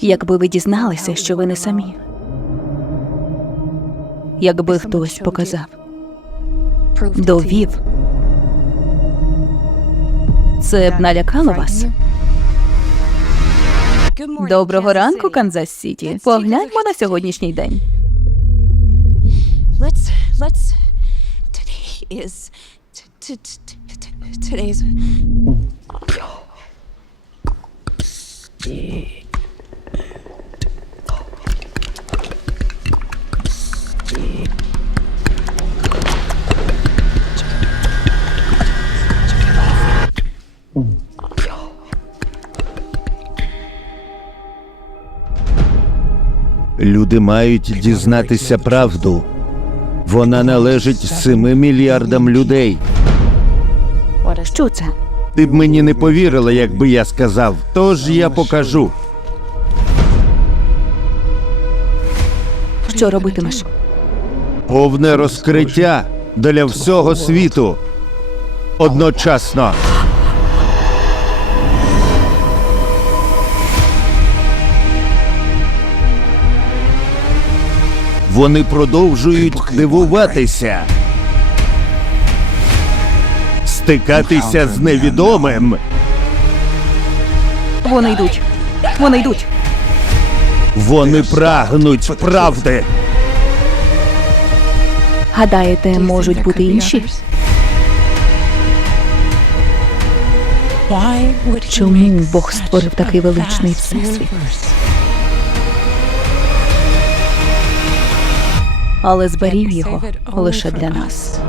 Якби ви дізналися, що ви не самі. Якби хтось показав, довів, це б налякало вас. Доброго ранку, Канзас Сіті. Погляньмо на сьогоднішній день. Люди мають дізнатися правду. Вона належить семи мільярдам людей. Що це? Ти б мені не повірила, якби я сказав. Тож я покажу. Що робитимеш? Повне розкриття для всього світу. Одночасно. Вони продовжують дивуватися. Стикатися з невідомим. Вони йдуть. Вони йдуть. Вони прагнуть правди. Гадаєте, можуть бути інші? Чому Бог створив такий величний всесвіт? але зберів його лише для нас.